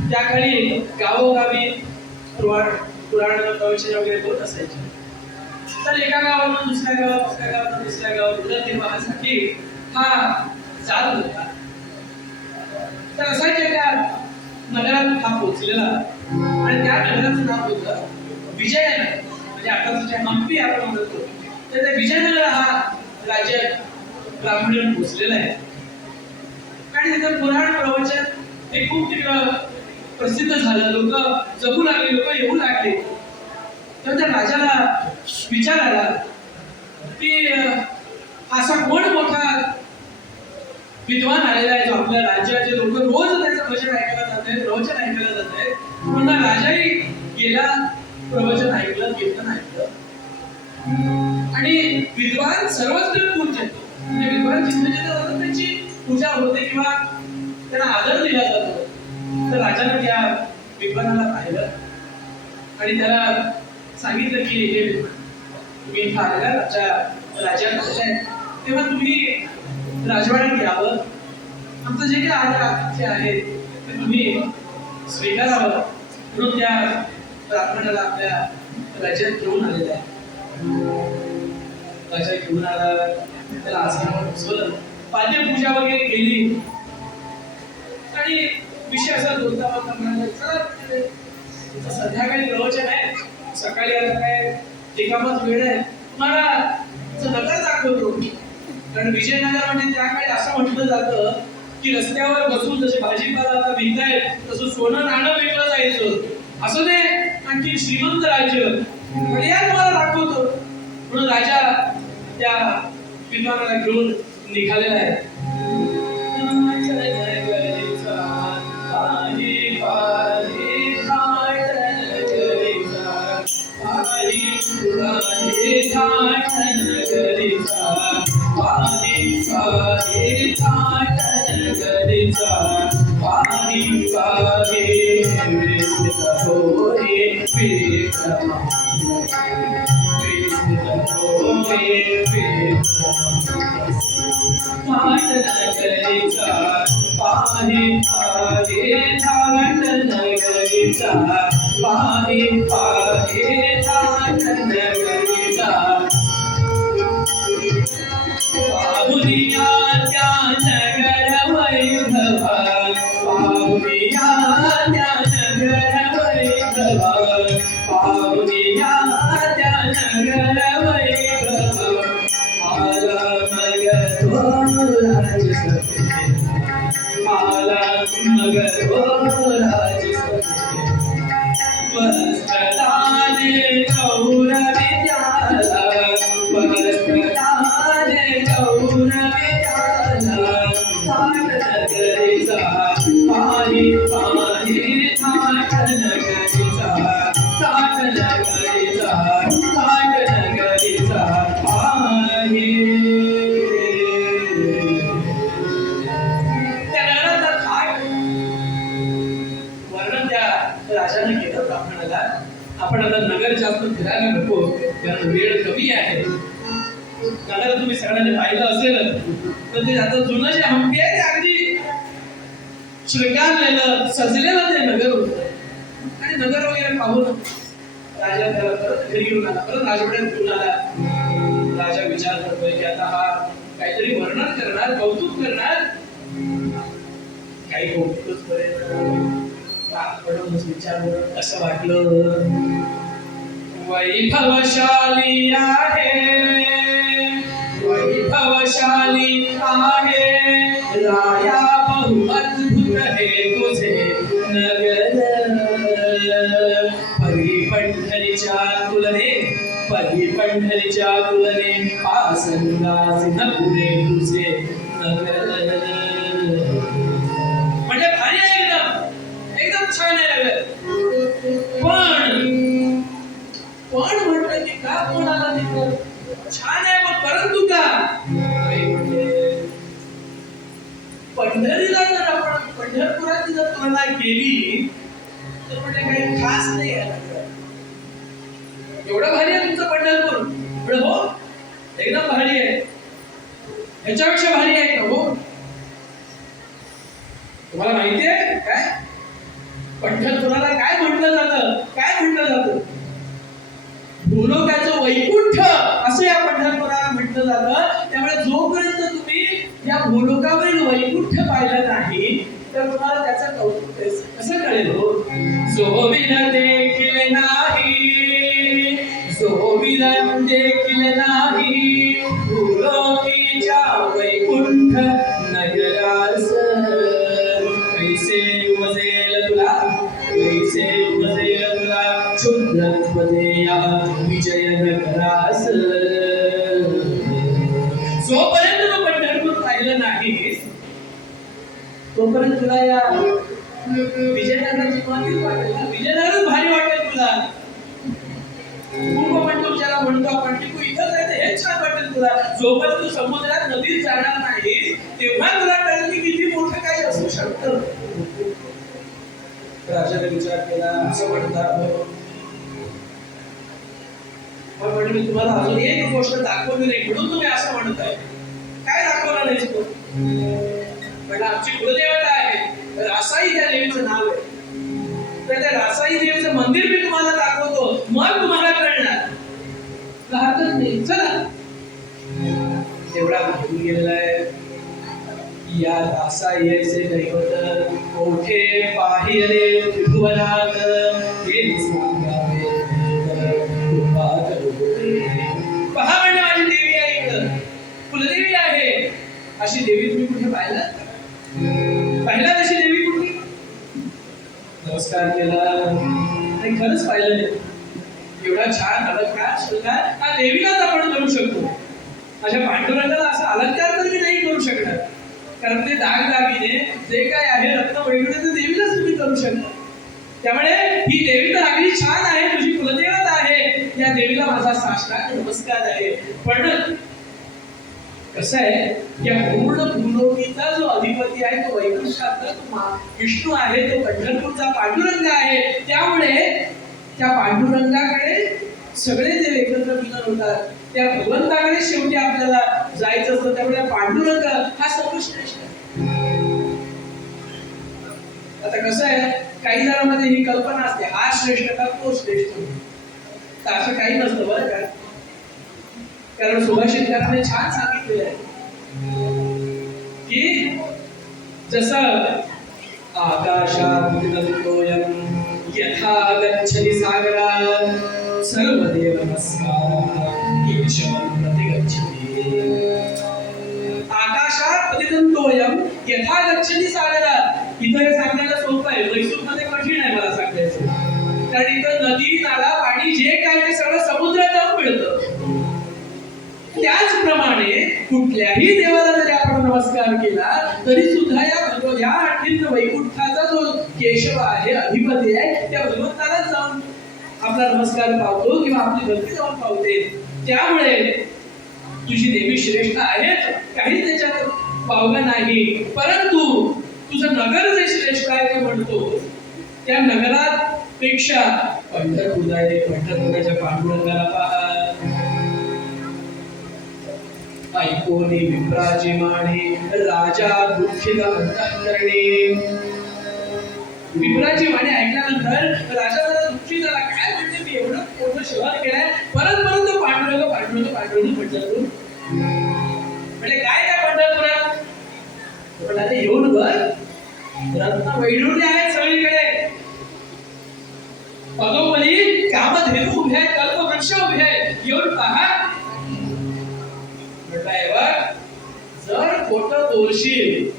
त्या काळी गावोगावी पुराण प्रवचन वगैरे होत असायचे. तर एका गावातून दुसऱ्या गावात, दुसऱ्या गावातून दुसऱ्या गावात उदरनिर्वाहासाठी हा जात होता. तर असायच्या एका नगरात हा पोहोचलेला आणि त्या नगराचं नाव होतं विजयनगर. म्हणजे आता जे हम्पी आपण म्हणतो तर त्या विजयनगर हा राज्य ब्राह्मण पोहोचलेला आहे. आणि तिथं पुराण प्रवचन हे खूप प्रसिद्ध झालं. लोक जगू लागले, लोक येऊ लागले. तर त्या राजाला विचार आला की असा कोण मोठा विद्वान आलेला आहे जो आपल्या राज्याचे लोक रोज त्याचं भजन ऐकायला जात आहेत, प्रवचन ऐकायला जात आहेत. पुन्हा राजाही गेला, प्रवचन ऐकलं, कीर्तन ऐकलं. आणि विद्वान सर्वत्र पूज्य येतो. म्हणजे विद्वान जिथे जिथे जातात त्याची पूजा होते किंवा त्यांना आदर दिला जातो. तर राजाने त्या विद्वानाला पाहिलं आणि त्याला सांगितलं की हे तुम्ही इथं आलेला राजा तेव्हा तुम्ही राजवाड्यात यावं. आमचं जे काही आदर आहे ते तुम्ही स्वीकारावं म्हणून त्या ब्राह्मणाला आपल्या राज्यात घेऊन आलेला आहे. राजा घेऊन आला, त्याला आसनावर बसवलं, पाद्यपूजा वगैरे केली आणि विषय असा बोलता बोलता म्हणाला, चला संध्याकाळी प्रवचन आहे, सकाळी आता काय एकामच वेळ आहे, मला नगर दाखवतो. कारण विजयनगर म्हणजे त्या काळी असं म्हटलं जातं की रस्त्यावर बसून जसे भाजीपाला आता विकताय तसं सोनं नाणं विकलं जायचं. असं ते आणखी श्रीमंत राज्य म्हणजे या तुम्हाला दाखवतो. म्हणून राजा त्या विद्वानाला घेऊन निघालेला आहे. आपण आता नगर जास्त फिरायला नको, कारण वेळ कमी आहे. नगर तुम्ही सगळ्यांनी पाहिलं असेल तर ते आता जुनं जे हम्पी आहे ते अगदी शृंगारलेलं सजलेलं ते नगर होतं. आणि नगर वगैरे पाहून राजा त्याला परत घरी घेऊन आला, परत राजवाड्यात घेऊन आला. राजा विचार करतोय की आता हा काहीतरी वर्णन करणार, कौतुक करणार. काही कौतुकच करेल. विचार कसं वाटलं. वैभवशाली आहे, वैभवशाली आहे राया, बहु अद्भुत हे तुझे नगर. पंढरीच्या तुलने, पंढरीच्या तुलने पासंगासी न पुरे तुझे नगर. म्हणजे भारी आहे, एकदम छान आहे. पण म्हटलं की का कोण आला तिथं, छान आहे मग परंतु का. पंढरीला जर आपण पंढरपुराची जर तुलना केली तर म्हणजे काही खास नाही आहे. एवढं भारी आहे तुमचं पंढरपूर. हो एकदम भारी आहे, ह्याच्यापेक्षा भारी आहे का. हो तुम्हाला माहिती आहे काय, पंढरपुराला काय म्हटलं जातं? काय म्हटलं जातं? भूलोकाचं वैकुंठ असं या पंढरपुराला म्हटलं जातं. त्यामुळे जोपर्यंत तुम्ही या भूलोकावरील वैकुंठ पाहिलं नाही तर तुम्हाला त्याचं कौतुक कसं कळेल हो? जोविल देखील नाही, जोविल देखील नाही भूलोकीच्या वैकुंठ नगरास. कैसे उमजेल तुला, कैसे उमजेल तुला क्षुद्रत्वते या विजय नगरास. जोपर्यंत तू पंढरपूर पाहिलं नाहीस तोपर्यंत तुला या विजयनगराची महत्त्व वाटेल. विजयनगर भारी वाटेल तुला. खूप पण तुझ्याला म्हणतो आपण की तू इथंच आहे तर हेच छान वाटेल तुला. जोपर्यंत तू समुद्रात नदीत जाणार नाही तेव्हा तुला कळेल की किती मोठं काही असू शकतं. राजाने विचार केला, असं म्हणतात पण मी तुम्हाला अजून एक गोष्ट दाखवली नाही म्हणून तुम्ही असं म्हणताय. काय दाखवलं नाही तू? पण आमची कुलदेवता आहे रासाई, त्या देवीचं नाव आहे. तर त्या रासाई देवीचं मंदिर मी तुम्हाला दाखवतो, मग तुम्हाला कळणार. हरकत नाही, चला. एवढा भाऊ गेलेला आहे. या रासाई ऐसे दैवत कोठे पाहिले त्रिभुवनात, हे सांगावे पहा म्हणजे माझी देवी आहे, इकडं कुलदेवी आहे. अशी देवी तुम्ही कुठे पाहिला तशी देवी कुठली? नमस्कार केला आणि खरंच पाहिलं नाही. एवढा छान अलंकार शृंगार हा देवीलाच आपण करू शकतो. माझ्या पांडुरंगाला असा अलंकार तर मी नाही करू शकणार, कारण ते दागदागिने जे काय आहे रत्न वैगुण्य ते देवीलाच तुम्ही करू शकता. त्यामुळे ही देवी तर अगदी छान आहे, तुझी कुलदेवता आहे, या देवीला माझा साष्टांग नमस्कार आहे. पण कसं आहे, या पूर्ण भूलोकीचा जो अधिपती आहे तो वैकुंठातला तो विष्णू आहे, तो पंढरपूरचा पांडुरंग आहे. त्यामुळे त्या पांडुरंगाकडे सगळे देव एकत्र मिलन होतात. त्या भगवंताकडे शेवटी आपल्याला जायचं असतं. त्यामुळे पांडुरंग हा सर्वश्रेष्ठ आहे. आता कसं आहे, काही जणांमध्ये ही कल्पना असते हा श्रेष्ठ का तो श्रेष्ठ, तर असं काही नसतं बरं का. कारण सुभाषितकाराने छान सांगितलेलं आहे की जसं आकाशात विदन्तोऽयं यथा गच्छति सागरात् सर्वदेव नमस्कारः केशवं प्रति गच्छति. आकाशात विदन्तोऽयं यथा गच्छति सागरात्. इथं हे सांगायला सोपं आहे, मैसूरमध्ये कठीण आहे मला सांगायचं. कारण इथं नदी नाला पाणी जे काय ते सगळं समुद्रात जाऊन मिळतं. त्याचप्रमाणे कुठल्याही देवाला जरी आपण नमस्कार केला तरी सुद्धा या अखिल वैकुंठाचा जो केशव आहे, अधिपती आहे, त्या भगवंताला जाऊन आपला नमस्कार पावतो किंवा आपली भक्ती जाऊन पावते. त्यामुळे तुझी देवी श्रेष्ठ आहेच, काही त्याच्यात वावगं नाही. परंतु तुझं नगर जे श्रेष्ठ आहे ते म्हणतो, त्या नगरात पेक्षा पंढरपूर आहे. पंढरपुराच्या पांडुरंगाला पहा. ऐकोनी विप्राची माणे राजा दुःखित अंतःकरणे. विप्राची वाणी ऐकल्यानंतर राजा जरा दुःखी झाला. काय म्हणजे मी एवढं मोठं शहर केलंय, परत पांडुरंग पांडुरंग पांडुरंग पंढरपूर म्हणजे काय त्या पंढरपुरात. पण आता येऊन बघ, रत्न वैडूर्य आहे सगळीकडे. पदोपदी कामधेनू उभे आहेत, कल्पवृक्ष उभे आहेत. येऊन पहा. जर खोटं बोलशील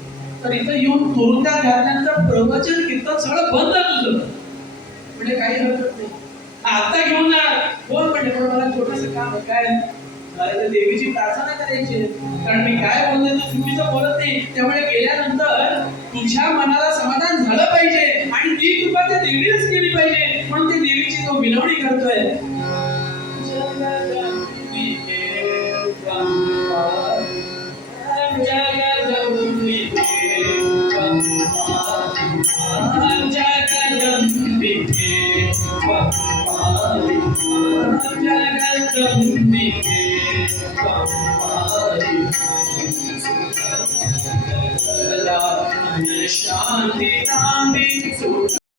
तर इथं येऊन तुरुंगात घालण्याचं प्रवचन कीर्तन सगळं बंद तुझं. म्हणजे काही हरकत नाही, आता घेऊन जा कोण म्हणजे. पण मला छोटंसं काम काय, मला तर देवीची प्रार्थना करायची, कारण मी काय बोलते तर चुकीचं बोलत नाही. त्यामुळे गेल्यानंतर तुझ्या मनाला समाधान झालं पाहिजे आणि ती कृपा त्या देवीलाच केली पाहिजे. म्हणून ते देवीची तो विनवणी करतोय. शांति